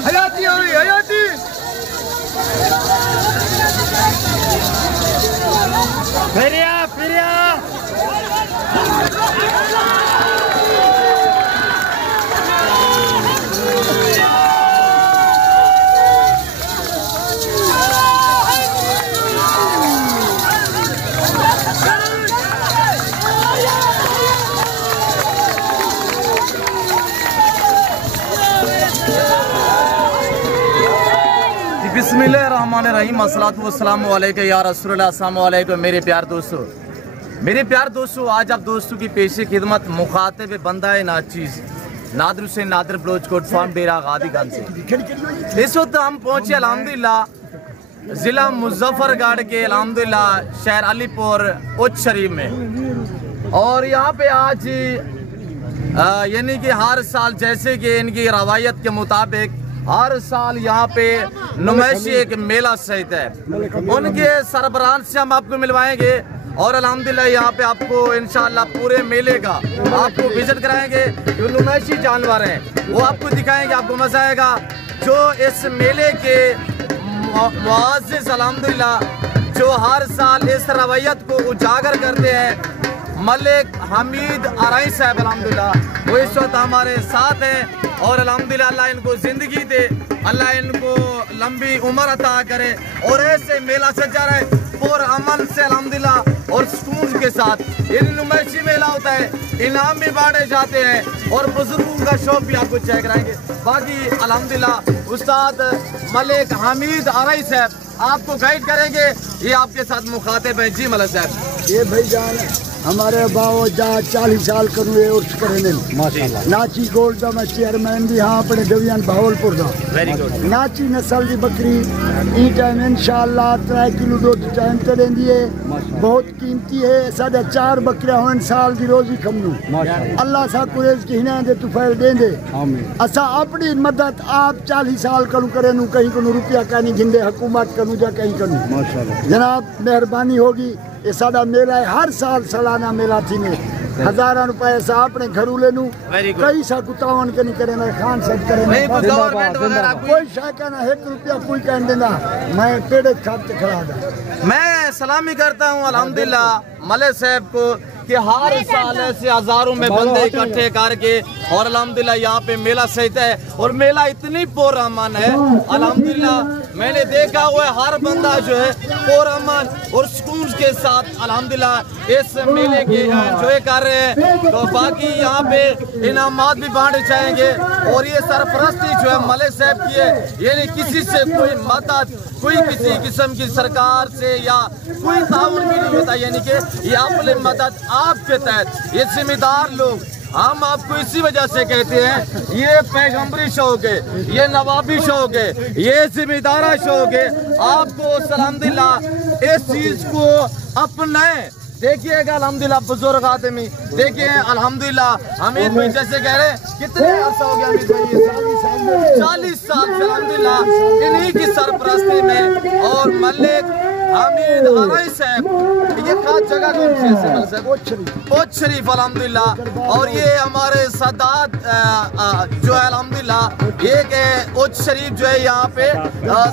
हयाती हो रही हयाती। फिरिया फिरिया बिस्मिल्लाहिर्रहमानिर्रहीम अस्सलातु वस्सलामु अलैका या रसूलल्लाह। अस्सलामु अलैकुम मेरे प्यार दोस्तों, आज आप दोस्तों की पेशे खिदमत मुखातिब बंदा नाचीज़ नादिर हुसैन नादिर बलोच कोट फार्म डेरा गादीगंज से इस वक्त हम पहुँचे अल्हम्दुलिल्लाह ज़िला मुजफ्फरगढ़ के अल्हम्दुलिल्लाह शहर अलीपुर उच्च शरीफ में। और यहाँ पे आज यानी कि हर साल जैसे कि इनकी रवायत के मुताबिक हर साल यहाँ पे नुमाइशी एक मेला सहित है, उनके सरबराह से हम आपको मिलवाएंगे और अल्हम्दुलिल्लाह यहाँ पे आपको इंशाअल्लाह पूरे मेले का आपको विजिट कराएंगे। जो नुमाइशी जानवर हैं वो आपको दिखाएंगे, आपको मजा आएगा। जो इस मेले के मुआज़िज़ अल्हम्दुलिल्लाह जो हर साल इस रवैयत को उजागर करते हैं, मलिक हमीद अराई साहब अल्हम्दुलिल्लाह वो इस वक्त हमारे साथ हैं। और अल्हम्दुलिल्लाह अल्लाह इनको ज़िंदगी दे, अल्लाह इनको लंबी उम्र अता करे और ऐसे मेला सजा रहे और अमन से अल्हम्दुलिल्लाह और सुकून के साथ। ये नुमाइशी मेला होता है, इनाम भी बांटे जाते हैं और बुजुर्गों का शौक भी आपको चेक कराएंगे। बाकी अल्हम्दुलिल्लाह उस्ताद मलिक हमीद अराई साहब आपको गाइड करेंगे, ये आपके साथ मुखातिब है। जी मलिक साहब। ये भाई जान हमारे बाबा जा 40 साल करूए उर्स करें माशाल्लाह। नाची गोल्ड का मैं चेयरमैन भी हाँ अपने डिवीजन भावलपुर का। Very good. नाची नस्ल की बकरी ई टाइम इंशाअल्लाह 3 किलो दूध टाइम ते देंदी है, बहुत कीमती है। साढ़े 4 बकरियां होन साल की रोजी खमनू अल्लाह सा कुरेज की हिना दे तुफैल देंदे। असा अपनी मदद आप 40 साल करूँ करे नू कहीं को रुपया कहीं गिंदे हुकूमत करूँ जा कहीं करूँ माशाल्लाह जनाब मेहरबानी होगी। ये सादा मेला है, हर साल सालाना मेला थी ने हजारा रुपए ऐसा अपने घरों ले लूं कई सा कुतावन के नहीं करे ना खान सब करे नहीं कोई गवर्नमेंट वगैरह कोई शाका ना 1 रुपया कोई कह देना मैं पेड़े खाते खड़ा था। मैं सलामी करता हूँ अल्हम्दुलिल्लाह मलिक साहब को कि हर साल ऐसे हजारों में बंदे इकट्ठे करके और अल्हम्दुलिल्लाह यहाँ पे मेला सजता है और मेला इतनी पुरअमन है अल्हम्दुलिल्लाह। मैंने देखा हुआ है हर बंदा जो है पुरअमन और सुकून के साथ अल्हम्दुलिल्लाह इस मेले के एंजॉय कर रहे हैं। तो बाकी यहाँ पे इनामात भी बांटे जाएंगे और ये सरपरस्ती जो है मलिक साहब की है, यानी किसी से कोई मदद कोई किसी किस्म की सरकार से या कोई ताउन भी नहीं होता, यानी कि ये अपनी मदद आपके तहत ये जिम्मेदार लोग हम आपको इसी वजह से कहते हैं ये पैगंबरी शौक है, ये नवाबी शौक है, ये जिम्मेदारा शौक है। आपको अल्हम्दुलिल्लाह इस चीज को अपनाएं। देखिएगा अल्हम्दुलिल्लाह बुजुर्ग आदमी देखिए अल्हम्दुलिल्लाह हमीद भाई जैसे कह रहे हैं कितने अर्सा हो गया हमीद भाई 40 साल से अल्हम्दुलिल्लाह इन्हीं की सरपरस्ती में। और मलिक हमीद अराई साहब ये खास जगह कौन सी है उच्च शरीफ अल्हम्दुलिल्लाह। और ये हमारे सदात जो है अल्हम्दुलिल्लाह ये के उच्च शरीफ जो है यहाँ पे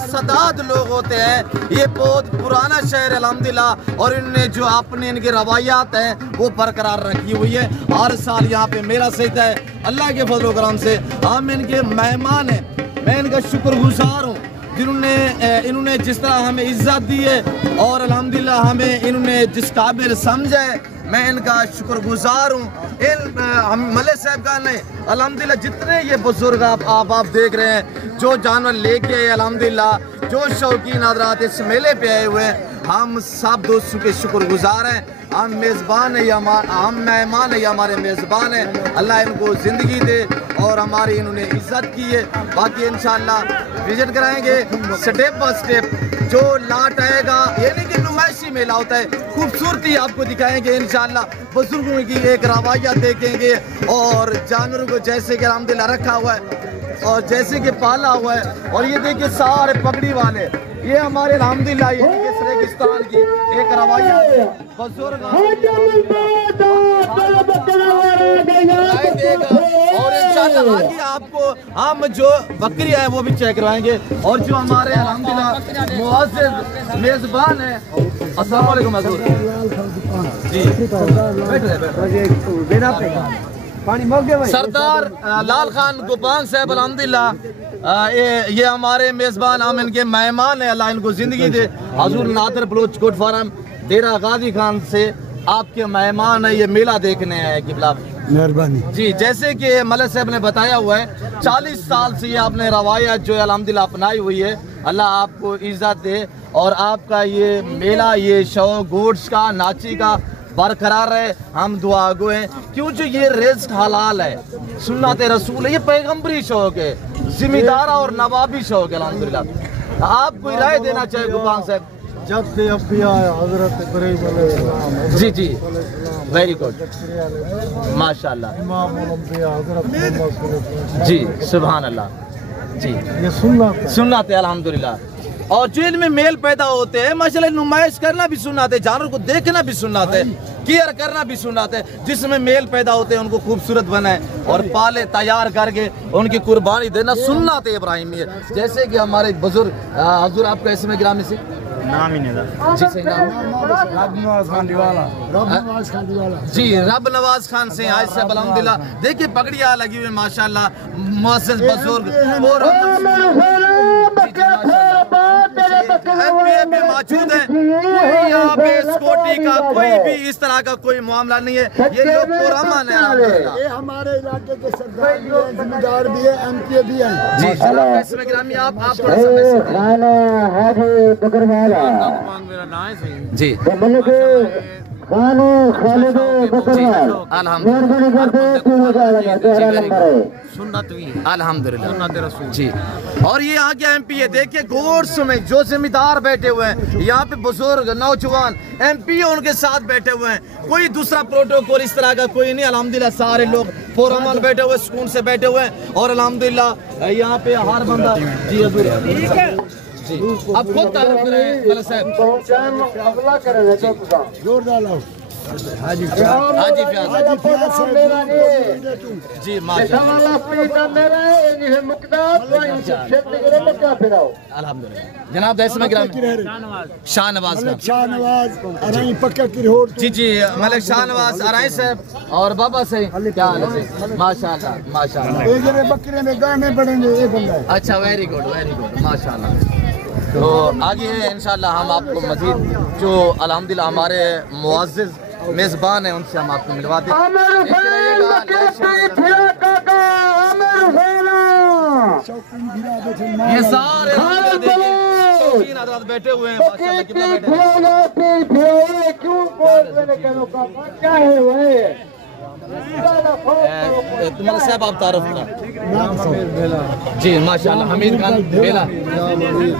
सदात लोग होते हैं, ये बहुत पुराना शहर है अल्हम्दुलिल्लाह। और इनने जो अपने इनकी रवायात हैं वो बरकरार रखी हुई है। हर साल यहाँ पे मेला सजता है अल्लाह के फजल करम से। हम इनके मेहमान हैं, मैं इनका शुक्रगुजार हूँ इन्होंने जिस तरह हमें इज्जत दी है और अल्हम्दुलिल्लाह हमें इन्होंने जिस काबिल समझा है मैं इनका शुक्रगुजार हूँ। इन मलिक साहब का नहीं अल्हम्दुलिल्लाह जितने ये बुजुर्ग आप देख रहे हैं जो जानवर लेके आए अल्हम्दुलिल्लाह जो शौकीन हज़रात इस मेले पे आए हुए हैं, हम सब दोस्तों के शुक्रगुजार हैं। हम मेज़बान है, हम मेहमान है, हमारे मेज़बान हैं। अल्लाह इनको ज़िंदगी दे और हमारी इन्होंने इज्जत की है। बाकी इंशाअल्लाह विजिट कराएंगे स्टेप बाय स्टेप जो लाट आएगा, यानी कि नुमाइशी मेला होता है, खूबसूरती आपको दिखाएंगे इंशाअल्लाह। बुजुर्गों की एक रवायत देखेंगे और जानवरों को जैसे कि अल्हम्दुलिल्लाह रखा हुआ है और जैसे कि पाला हुआ है। और ये देखिए सारे पगड़ी वाले ये हमारे अल्हम्दुलिल्लाह रेगिस्तान की एक रवायत है। बुजुर्ग और इंशाअल्लाह आगे आपको हम जो बकरियां हैं वो भी चेक करवाएंगे और जो हमारे अल्हम्दुलिल्लाह मुअज़्ज़िज़ मेजबान है। अस्सलाम वालेकुम हज़ूर जी, सरदार लाल खान गोपान साहब अल्हम्दुलिल्लाह ये हमारे मेजबान, हम इनके मेहमान हैं, अल्लाह इनको जिंदगी दे। हजूर नादर बलोच कोट फार्म डेरा गाजी खान से आपके मेहमान है, ये मेला देखने आए किबला। मेहरबानी जी, जैसे कि मलक साहब ने बताया हुआ है 40 साल से ये आपने रवायत जो है अल्हम्दुलिल्लाह अपनाई हुई है। अल्लाह आपको इज्जत दे और आपका ये मेला, ये शौक गोड्स का, नाची का बरकरार है। हम दुआ गो हैं क्योंकि ये रिज़्क हलाल है, सुन्नत रसूल है, ये पैगम्बरी शौक है, जिम्मेदार और नवाबी शौक है अल्हम्दुलिल्लाह। आप कोई राय देना चाहे गोपान साहब? जब से अब्बिया हजरत इब्राहीम अलैहिस्सलाम, जी जी, वेरी गुड, माशाल्लाह, इमाम अम्बिया हजरत मोहम्मद जी, सुभान अल्लाह जी, ये सुन्नत सुन्नत है अल्हम्दुलिल्लाह। और जो इनमें मेल पैदा होते हैं माशाल्लाह, नुमाइश करना भी सुन्नत है, जानवर को देखना भी सुन्नत है, केयर करना भी सुन्नत है। जिसमें मेल पैदा होते हैं उनको खूबसूरत बनाए और पाले तैयार करके उनकी कुर्बानी देना सुन्नत है इब्राहिमी है। जैसे कि हमारे बुजुर्ग हजूर, आपका इसमें ग्रामी से नाम ही नहीं था जी, सही नाम रब नवाज खान दीवाला जी, रब नवाज खान से आज से अल्हम्दुलिल्लाह। देखिए पगड़ियाँ लगी हुई माशाल्लाह, मुअज़्ज़िज़ बुजुर्ग और भी मौजूद है। कोई यहाँ पे स्कूटी का कोई भी इस तरह का कोई मामला नहीं है, ये लोग पुरअमन है अल्हम्दुलिल्लाह। ये हमारे इलाके के सरदार भी हैं, जिम्मेदार भी है, एमपी भी हैं। जी जनाब, इसमें ग्रामी आप थोड़ा सा मैसेज मेरा नाम है जी, अल्हम्दुलिल्लाह जी। और ये यहाँ के एमपी है, देखिए गोड्स में जो जिम्मेदार बैठे हुए हैं, यहाँ पे बुजुर्ग नौजवान एमपी उनके साथ बैठे हुए हैं। कोई दूसरा प्रोटोकॉल इस तरह का कोई नहीं, अल्हम्दुलिल्लाह सारे लोग पुरअमन बैठे हुए, सुकून से बैठे हुए हैं। और अल्हम्दुलिल्लाह यहाँ पे हर बंदा जी हजूर जी, अब खुद तारीफ करें मलक साहब, जोर डालो हाजी जी, माशाल्लाह अल्हम्दुलिल्लाह। जनाब इसमें शाहनवाज शाहनवाज अराई पक्का किरहोर जी जी, मलिक शाहनवाज अराई साहब और बाबा से क्या हाल है? माशाल्लाह माशाल्लाह। एक जने बकरे में गाने पड़ेंगे, ये बंदा है। अच्छा, वेरी गुड माशाल्लाह। तो आगे है इंशाल्लाह हम आपको मजीद जो अल्हम्दुलिल्लाह हमारे मुअज़्ज़िज़ मेज़बान हैं उनसे हम आपको मिलवाते हैं। ये सारे शौकीन हज़रात बैठे हुए हैं माशाल्लाह, कितना बैठे तुम्हारा साहब आप तारुफ जी, माशाल्लाह हमीद खान भेला,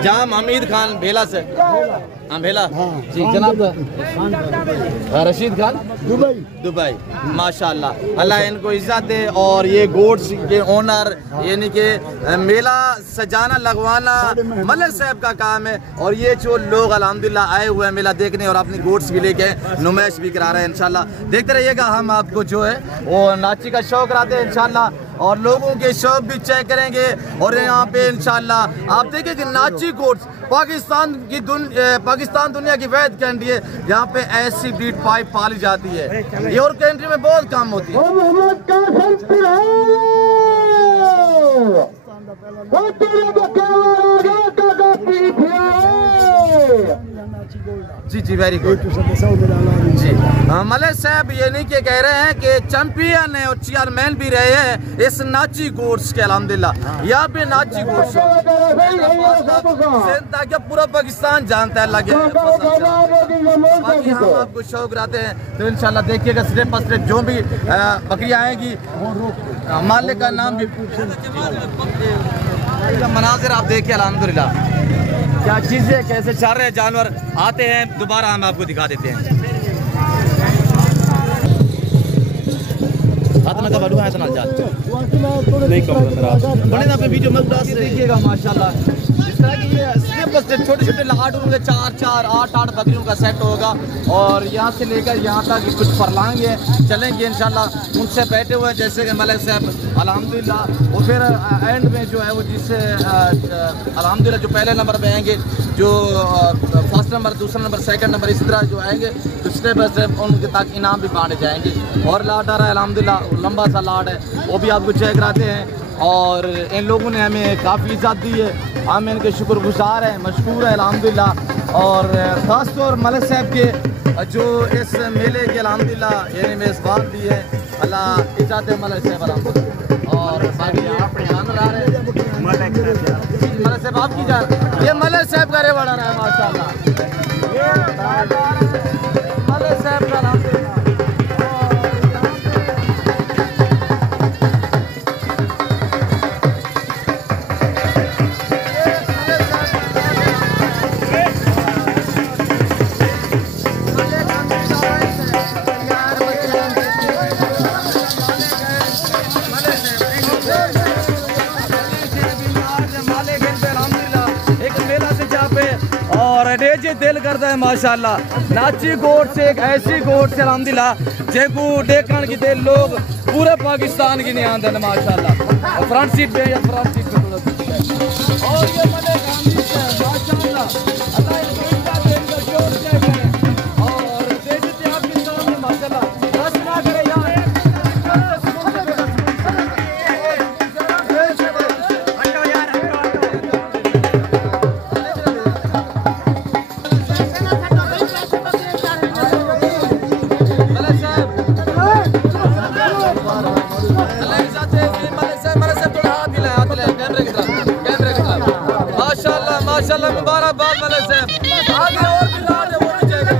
जाम हमीद खान भेला से, हाँ भेला जी जनाब, रशीद खान दुबई माशाल्लाह, अल्लाह इनको इज्जत दे। और ये गोड्स के ओनर, यानी कि मेला सजाना लगवाना मलिक साहब का काम है। और ये जो लोग अल्हम्दुलिल्लाह आए हुए हैं मेला देखने और अपनी गोड्स भी लेके नुमाइश भी करा रहे हैं। इंशाल्लाह देखते रहिएगा, हम आपको जो है वो नाची का शौक कराते हैं इंशाल्लाह, और लोगों के शौक भी चेक करेंगे। और यहाँ पे इंशाल्लाह आप देखिए कि नाची गोड्स पाकिस्तान दुनिया की वैध कंट्री है, यहाँ पे ऐसी ब्रीड पाइप पाली जाती है, ये और कंट्री में बहुत कम होती है। जी जी, वेरी गुड जी। मलिक साहब ये नहीं कि कह रहे हैं कि चैंपियन है और चेयरमैन भी रहे हैं इस नाची कोर्स के अल्हम्दुलिल्लाह। यहाँ पे नाची कोर्स ताकि पूरा पाकिस्तान जानता है लगे। बाकी हम आपको शौक रहते हैं तो इंशाल्लाह देखिएगा स्टेप बाय स्टेप जो भी बकरियाँ आएंगी, मालिक का नाम भी मनाजिर आप देखिए अल्हम्दुलिल्लाह क्या चीज़ें कैसे चल रहे हैं जानवर। आते हैं दोबारा हम आपको दिखा देते हैं। नहीं वीडियो में देखिएगा माशाल्लाह, इस तरह की ये छोटे छोटे लाट होंगे, 4-4, 8-8 बकरियों का सेट होगा। और यहाँ से लेकर यहाँ तक कुछ फरलांग है चलेंगे इंशाल्लाह, उनसे बैठे हुए जैसे कि मलिक साहब अल्हम्दुलिल्लाह। वो फिर एंड में जो है वो जिससे अल्हम्दुलिल्लाह जो पहले नंबर पे आएंगे, जो फर्स्ट नंबर, दूसरा नंबर, सेकंड नंबर, इस तरह जो आएंगे तो स्टेप बाय स्टेप उनके तक इनाम भी बांटे जाएंगे। और लाट आ रहा है अल्हम्दुलिल्लाह, लंबा सा लाट है, वो भी आपको चेक कराते हैं। और इन लोगों ने हमें काफ़ी इज़्ज़त दी है, हम इनके शुक्रगुजार हैं, मशकूर है अल्हम्दुलिल्लाह। और ख़ास तौर मलिक साहब के जो इस मेले के अल्हम्दुलिल्लाह यानी मेज़बान भी है, अल्लाह इज़्ज़त है मलिक साहब अल्हम्दुलिल्लाह। और बाकी आप जानवर आ रहे हैं मलिक साहब आपकी जान, ये मलिक साहब का रेवड़ आ रहा है माशाल्लाह, ये मलिक साहब का अल्हम्दुलिल्लाह। रेजे दिल करता है माशाल्लाह, नाची गोट से एक ऐसी गोट से अल्हम्दुलिल्लाह जेको देखने की दिल लोग पूरे पाकिस्तान की नहीं आते माशाल्लाह। फ्रंट सीट पे या फ्रंट सीट पे और ये मलिक गांधी से माशाल्लाह अल्लाह इनको इतना दिल का जोर से करे और देखते आपके सामने माशाल्लाह बस ना करे यार। माशाल्लाह मुबारकबाद मलिक साहब, आगे और भी लाड है वो भी चाहिए।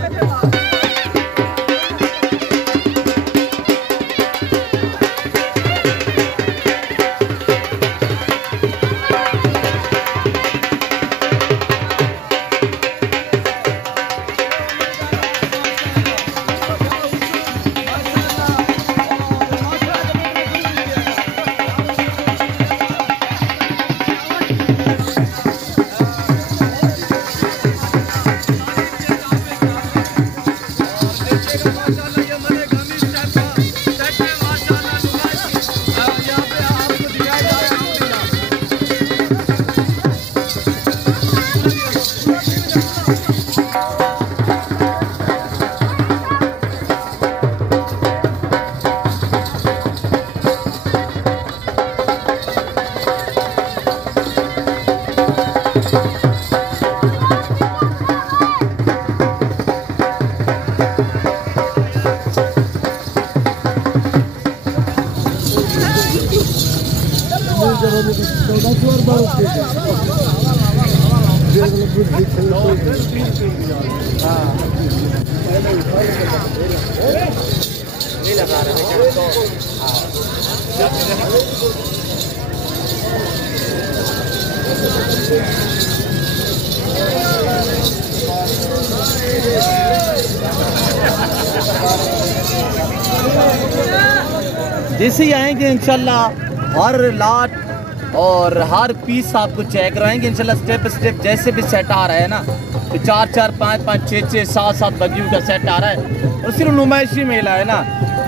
जैसे ही आएंगे इंशाल्लाह हर लाट और हर पीस आपको चेक कराएंगे इंशाल्लाह स्टेप बाय स्टेप। जैसे भी सेट आ रहा है ना तो 4 4 5 5 6 6 7 7 बगियों का सेट आ रहा है और सिर्फ नुमाइशी मेला है ना,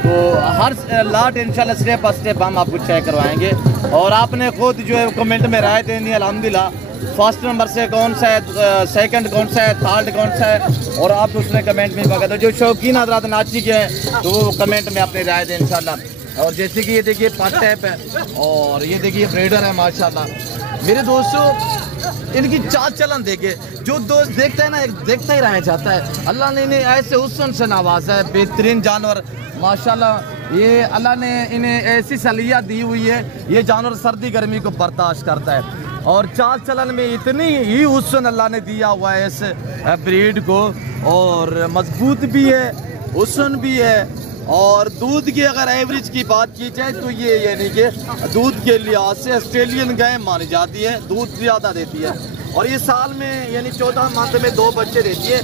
तो हर लाट इंशाल्लाह स्टेप बाय स्टेप हम आपको चेक करवाएंगे। और आपने खुद जो है कमेंट में राय देनी है अल्हम्दुलिल्लाह, फर्स्ट नंबर से कौन सा है, सेकंड कौन सा है, थर्ड कौन सा है, और आप उसने कमेंट में बता दो। जो शौकीन हज़रात नाची के हैं तो वो कमेंट में अपनी राय दें इंशाल्लाह। और जैसे कि ये देखिए पाँच टैप है और ये देखिए ब्रेडर है माशाल्लाह। मेरे दोस्तों इनकी चाल चलन देखे, जो दोस्त देखता है ना एक देखता ही रहना चाहता है। अल्लाह ने इन्हें ऐसे हुस्न से नवाजा है, बेहतरीन जानवर माशाल्लाह। ये अल्लाह ने इन्हें ऐसी सलाहियत दी हुई है, ये जानवर सर्दी गर्मी को बर्दाश्त करता है और चाल चलन में इतनी ही हुस्न अल्लाह ने दिया हुआ है इस ब्रीड को। और मजबूत भी है, हुस्न भी है। और दूध की अगर एवरेज की बात की जाए तो ये यानी कि दूध के लिहाज से ऑस्ट्रेलियन गाय मानी जाती है, दूध ज़्यादा देती है। और ये साल में यानी 14 मंथ में 2 बच्चे देती है,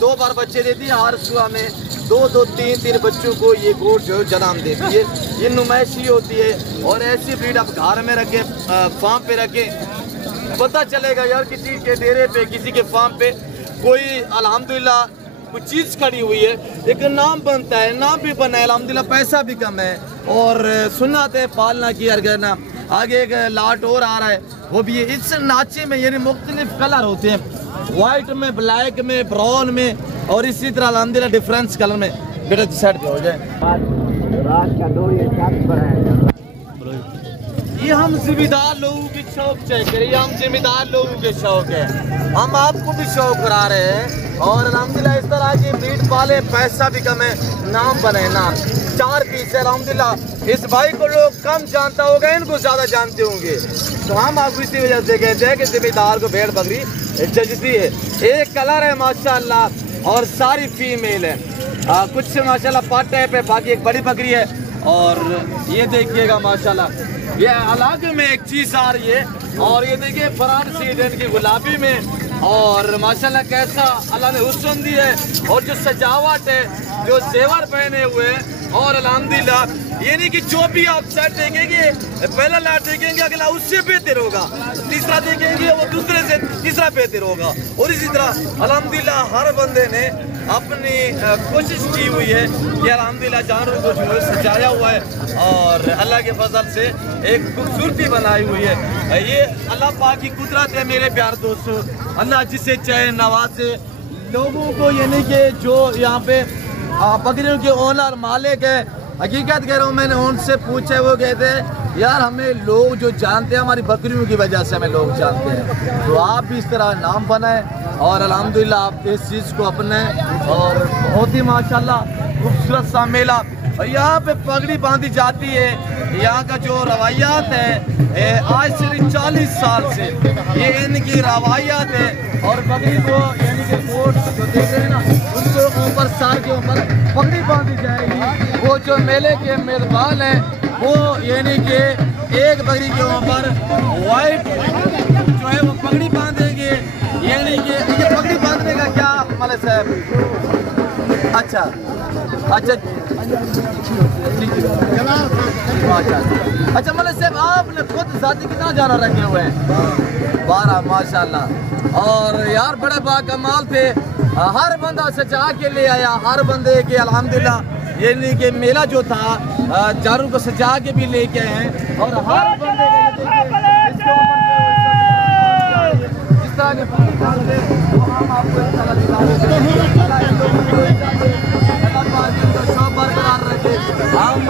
2 बार बच्चे देती है। हर सुबह में 2 3 बच्चों को ये गोट जो जन्म देती है। ये नुमाइशी होती है और ऐसी ब्रीड आप घर में रखें, फार्म पे रखें, पता चलेगा यार किसी के डेरे पे, किसी के फार्म पे कोई अल्हम्दुलिल्लाह कुछ चीज खड़ी हुई है, एक नाम बनता है, नाम भी बना है अल्हम्दुलिल्लाह, पैसा भी कम है और सुन्नत है पालना की हर करना। आगे एक लाट और आ रहा है, वो भी है। इस नाचे में यानी मुख्तलिफ कलर होते हैं, वाइट में, ब्लैक में, ब्राउन में और इसी तरह अल्हम्दुलिल्लाह डिफरेंस कलर में। बेटा साइड पे हो जाए। ये हम जिम्मेदार लोगों की शौक चेक करें, ये हम जिम्मेदार लोगों के शौक है, हम आपको भी शौक करा रहे हैं। और अल्हम्दुलिल्लाह इस तरह की ब्रीड पाले, पैसा भी कम है, नाम बने नाम। 4 पीस है अल्हम्दुलिल्लाह। इस भाई को लोग कम जानता होगा, इनको ज्यादा जानते होंगे, तो हम आपको इसी वजह से कहते हैं कि जिम्मेदार को भेड़ बकरी जचती है। एक कलर है माशाल्लाह और सारी फीमेल है, कुछ माशाल्लाह पाट टाइप है, बाकी एक बड़ी बकरी है। और ये देखिएगा माशाल्लाह, ये अलग में एक चीज आ रही है। और ये देखिए फरार सीडन की गुलाबी में, और माशाल्लाह कैसा अल्लाह ने हुस्न दी है। और जो सजावट है, जो जेवर पहने हुए हैं, और अल्हम्दुलिल्लाह यानी कि जो भी आप सेट देखेंगे, पहला लाट देखेंगे अगला उससे बेहतर होगा, तीसरा देखेंगे वो दूसरे से तीसरा बेहतर होगा। और इसी तरह अल्हम्दुलिल्लाह हर बंदे ने अपनी कोशिश की हुई है कि अल्हम्दुलिल्लाह जानवरों को जो है सजाया हुआ है और अल्लाह के फजल से एक खूबसूरती बनाई हुई है। ये अल्लाह पाक की कुदरत है मेरे प्यार दोस्तों। अल्लाह जिसे चाहे नवाजे लोगों को, यानी कि जो यहाँ पे बकरियों के ओनर मालिक है, हकीकत कह रहा हूँ, मैंने उनसे पूछे, वो कहते हैं यार हमें लोग जो जानते हैं, हमारी बकरियों की वजह से हमें लोग जानते हैं। तो आप भी इस तरह नाम बनाए और अल्हम्दुलिल्लाह आप इस चीज़ को अपनाएं। और बहुत ही माशाल्लाह खूबसूरत सा मेला, और यहाँ पे पगड़ी बांधी जाती है। यहाँ का जो रवायात है आज से 40 साल से ये इनकी रवायात है। और बकरी को यानी कि कोट जो देख रहे हैं ना, उनको ऊपर सार के ऊपर पगड़ी बांधी जाएगी। वो जो मेले के मेजबान है वो यानी कि एक बकरी के ऊपर वाइट जो है वो पगड़ी बांधेंगे। यानी कि ये पगड़ी बांधने का क्या मतलब साहब? अच्छा अच्छा मतलब साहब आपने खुद जाती कितना जाना रखे हुए हैं? 12 माशाल्लाह। और यार बड़े बाकमाल थे, हर बंदा सजा के ले आया, हर बंदे के अल्हम्दुलिल्लाह यानी कि मेला जो था जानवरों को सजा के भी लेके आए हैं। और हर बंदे जिस तरह के हम आपको बरकरार रखे, हम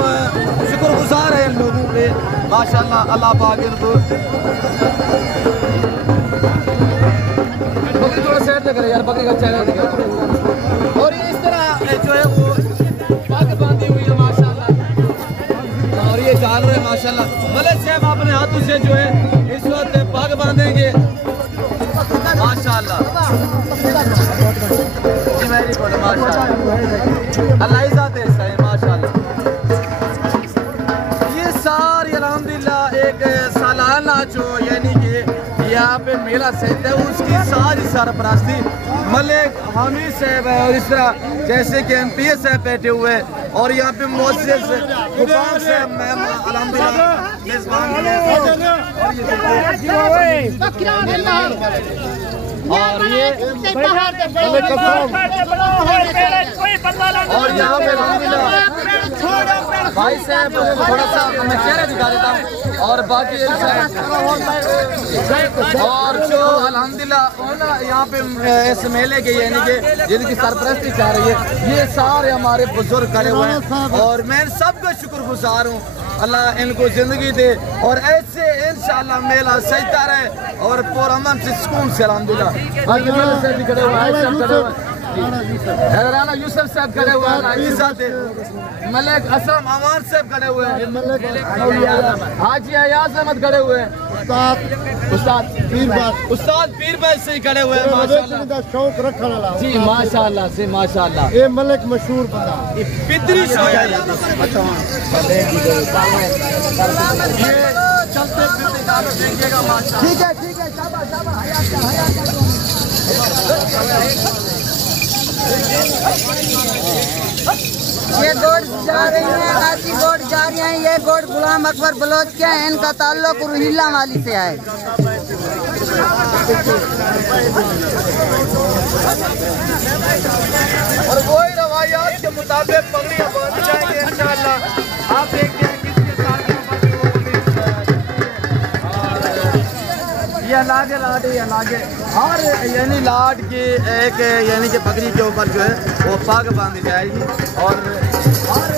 शुक्रगुजार हैं लोगों पे माशाल्लाह। अल्लाह पाक इनको बकरी थोड़ा साइड में करे यार, बकरी का चेहरा दिखा। और ये इस तरह जो है वो पग बांधी हुई है माशाल्लाह। और ये जान रहे माशाल्लाह। मलिक साहब अपने हाथों से जो है इस वक्त पग बांधेंगे माशाल्लाह। अल्लाह इज़्ज़त दे सही माशाल्लाह। ये सारी अल्हम्दुलिल्लाह एक सालाना जो यानी कि यहाँ पे मेला सहता है, उसकी सारी सरपरस्ती मलिक हामिद साहब है। और इस तरह जैसे कि MPA साहब बैठे हुए हैं, और यहाँ पे मोअज़्ज़िज़ गुफ़ार साहब मैम अल्हम्दुलिल्लाह मेज़बान हैं। और ये और यहाँ पे अल्हम्दुलिल्लाह भाई साहब थोड़ा सा मैं चेहरा दिखा देता हूँ। और बाकी और जो अल्हम्दुलिल्लाह यहाँ पे इस मेले के यानी कि जिनकी सरपरस्ती चाह रही है, ये सारे हमारे बुजुर्ग खड़े हुए हैं। और मैं सबका शुक्रगुजार हूँ, अल्लाह इनको ज़िंदगी दे और ऐसे इंशाअल्लाह मेला सजता रहे और पुरअमन से सुकून से अल्हम्दुलिल्लाह। राना यूसुफ साहब खड़े हुए हैं, मलिक असलम अमान साहब खड़े हुए हैं, हाजी अयाज अहमद खड़े हुए हैं, उस्ताद पीर भाई से खड़े हुए हैं माशाल्लाह। शौक रखने वाला जी माशाल्लाह से माशाल्लाह। ये मलिक मशहूर बंदा पितरी शौक है। ये चलते फिरते गाने देखिएगा माशाल्लाह। ठीक है शाबाश शाबाश। ये गोड जा रही हैं, आती गोड जा रही हैं। ये गोड गुलाम अकबर बलोच के हैं, इनका ताल्लुक रुहिला वाली से है। के मुताबिक पगड़ियाँ बांधी जाएंगे इंशाअल्लाह। आप देखते हैं किसके साथ ये लागे लाडे या लागे हर यानी लाड की एक यानी कि बकरी के ऊपर जो है वो पग बांधी जाएगी और हर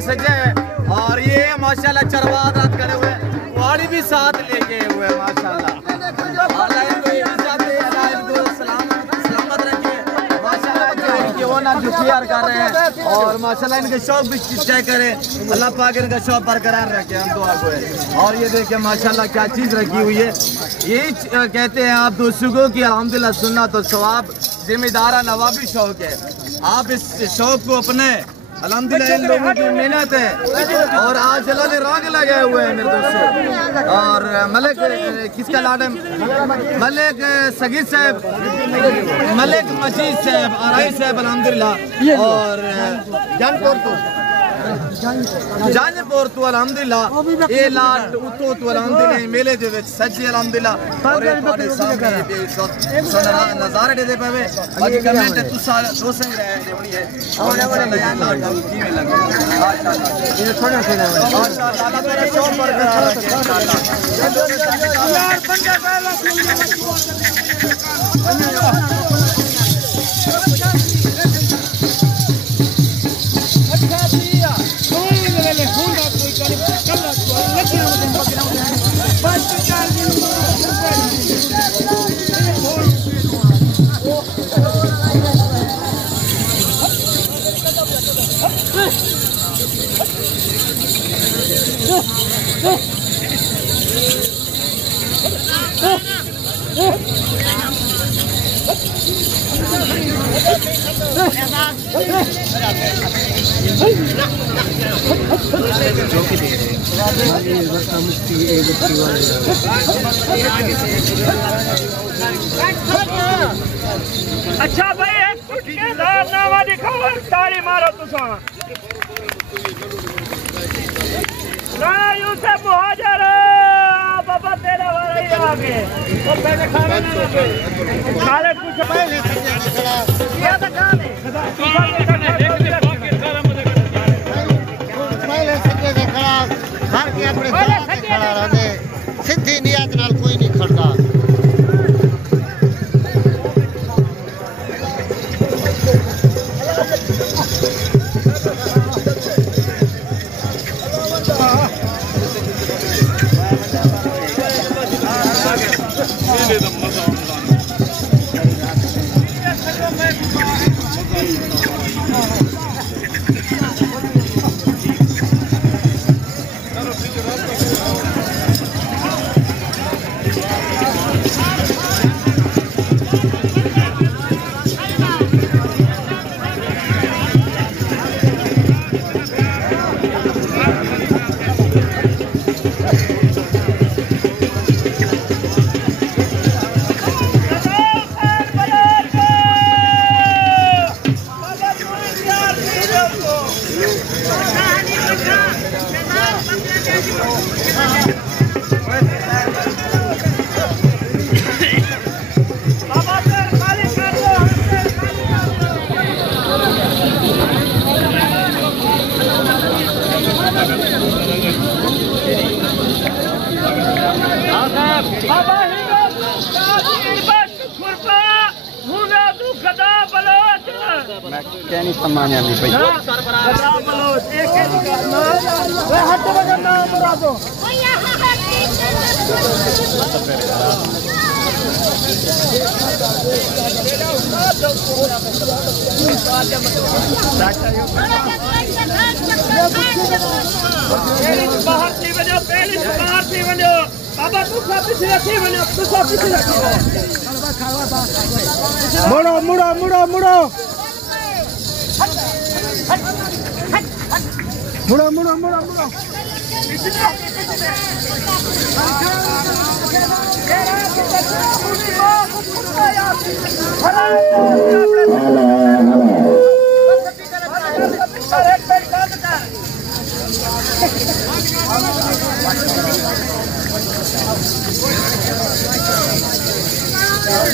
सजा है और ये माशाल्लाह चरवाद रात करे हुए वाड़ी भी साथ लेके हुए माशाल्लाह। अल्लाह इनको ये भी साथ दे, अल्लाह इनको सलामत रखे माशाल्लाह। जो इनकी वो ना दुखियार कर रहे हैं और माशाल्लाह इनके शौक भी चेक करे, अल्लाह पाक इनका शौक बरकरार रखे, हम दुआ को है। और ये देखिए माशाल्लाह क्या चीज़ रखी हुई है। यही कहते हैं आप दोस्तों की अल्हम्दुलिल्लाह सुन्नत और सवाब जिम्मेदारा नवाबी शौक है। आप इस शौक को अपने अल्हम्दुलिल्लाह इन लोगों की मेहनत है और आज अल्लाह ने रंग लगाए हुए हैं मेरे दोस्तों। और मलिक किसका लाड है, मलिक सगीर साहब, मलिक मजीद साहब, आराई साहब अल्हम्दुलिल्लाह और जानपुर तो अल्हम्दुलिल्लाह ये लाड उतो तो अल्हम्दुलिल्लाह मेले दे विच सच्ची अल्हम्दुलिल्लाह और ਤੁਹਾਡੇ ਸਾਹਮਣੇ ਵੀ नज़ारे दे पावे। बाकी कमेंट तुसा दो संग रहे हैं होनी है और नया लाड किवें लगे माशाल्लाह। ये थोड़ा सा माशाल्लाह अल्लाह तेरा शौक बरकरार रखे इंशाअल्लाह। यार बंदे पहला अच्छा भाई एक ठेकेदार नामा दिखाओ, ताली मारो तुसा। राणा यूसुफ हाजिर बाबा तेरा वाला ही आगे और पहले खाना ना लगे खाले कुछ पहले ये तो काम है सीधी नियत नाल कोई नहीं खड़दा। क्या नहीं सम्मानिया भी भाई बाहर थी वञो पहले बाहर थी वञो बाबा तू पीछे रखी वञो तू पीछे रखो मुड़ो मुड़ो मुड़ो मुड़ो मुड़ो मुड़ो मुड़ो मुड़ो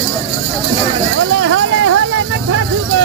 होले होले होले मठा छूटे